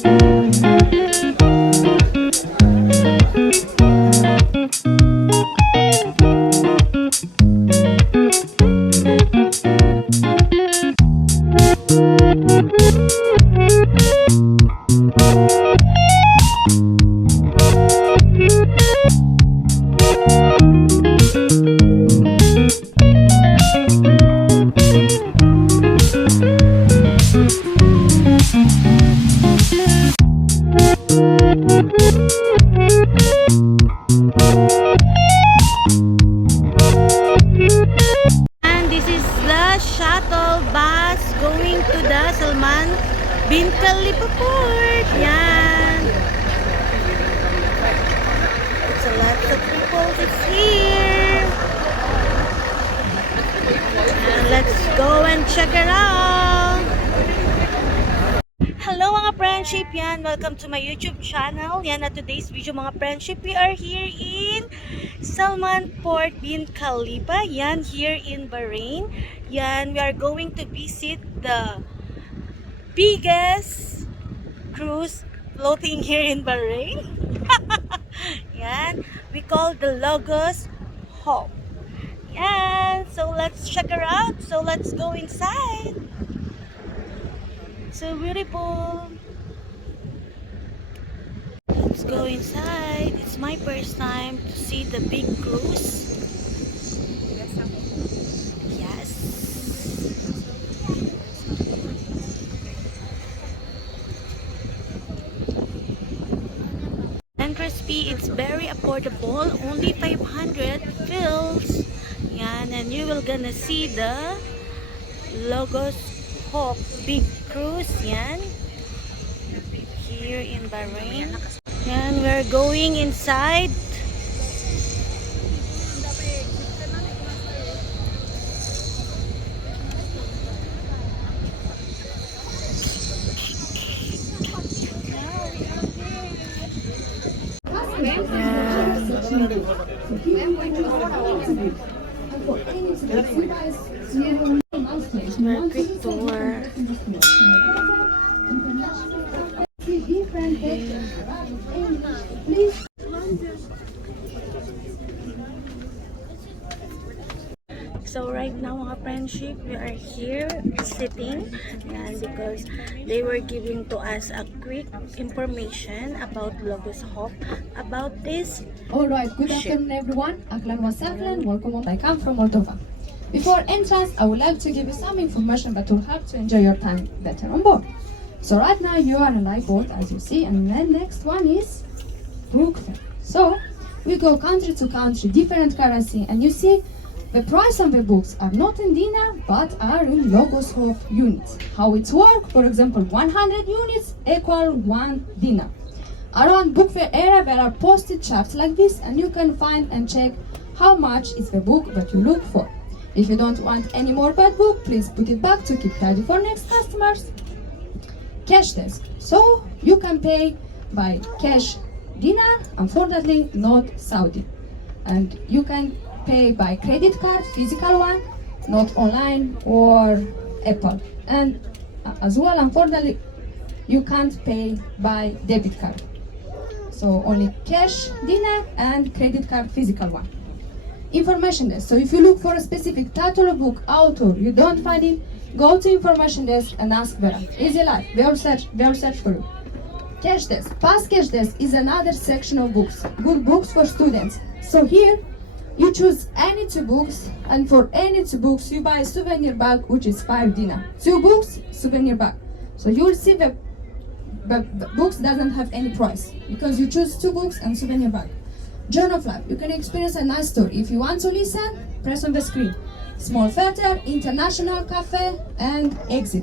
And this is the shuttle bus going to the Salman bin Khalifa port. Yan. It's a lot of people that's here. And let's go and check it out. Hello mga friendship, yan. Welcome to my YouTube channel. Yan, at today's video mga friendship, we are here in Salman Port bin Khalifa. Yan, here in Bahrain. Yan, we are going to visit the biggest cruise floating here in Bahrain. Yan, we call the Logos Hope. Yan, so let's check her out. So let's go inside. So beautiful. Let's go inside. It's my first time to see the big cruise. Yes. Entrance fee, it's very affordable, only 500 fils. Yan, and you will gonna see the Logos Hope big cruise. Yan, here in Bahrain. And we're going inside. Very quick tour. So right now mga friendship, we are here sitting, and because they were giving to us a quick information about Logos Hope, about this. Alright, good afternoon everyone. Ahlan wa sahlan, welcome on. I come from Moldova. Before entrance, I would like to give you some information that will help to enjoy your time better on board. So right now you are on a live boat, as you see, and then next one is book fair. So we go country to country, different currency, and you see the price of the books are not in dinar but are in Logos Hope units. How it works? For example, 100 units equal 1 dinar. Around book fair area there are posted charts like this, and you can find and check how much is the book that you look for. If you don't want any more bad book, please put it back to keep ready for next customers. Cash desk. So you can pay by cash dinar, unfortunately not Saudi. And you can pay by credit card, physical one, not online or Apple. And as well, unfortunately, you can't pay by debit card. So only cash dinar and credit card, physical one. Information desk. So if you look for a specific title of book, author, you don't find it, go to information desk and ask them. Easy life. They will search for you. Cash desk. Past cash desk is another section of books. Good books for students. So here you choose any 2 books, and for any 2 books you buy a souvenir bag, which is 5 dinar. 2 books, souvenir bag. So you will see the books doesn't have any price because you choose 2 books and souvenir bag. Journal of Life. You can experience a nice story. If you want to listen, press on the screen. Small theater, international cafe, and exit.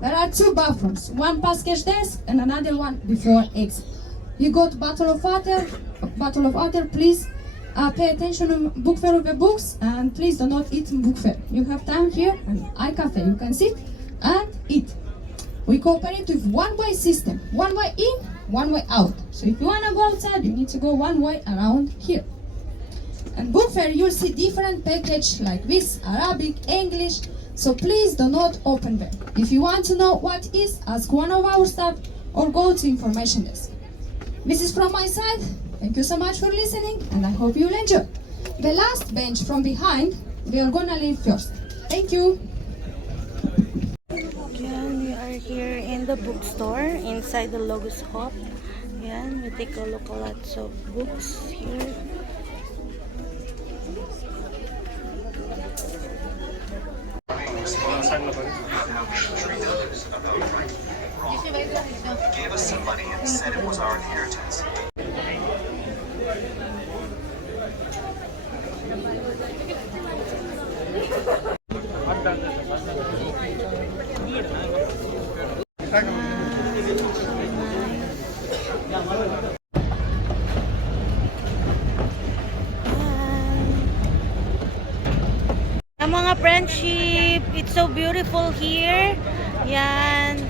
There are 2 bathrooms, one past cash desk and another one before exit. You go to Bottle of Water, please pay attention on book fair of the books, and please do not eat in book fair. You have time here and iCafe. You can sit and eat. We cooperate with one-way system, one way in, one way out. So if you want to go outside, you need to go one way around here. And book fair, you'll see different package like this, Arabic, English. So please do not open them. If you want to know what is, ask one of our staff or go to information desk. This is from my side. Thank you so much for listening, and I hope you'll enjoy. The last bench from behind, we are gonna leave first. Thank you. Yan, we are here in the bookstore inside the Logos Hop. Yan, we take a look at lots of books here. He gave us some money and said it was our inheritance. Ang mga friendship, it's so beautiful here. Yan.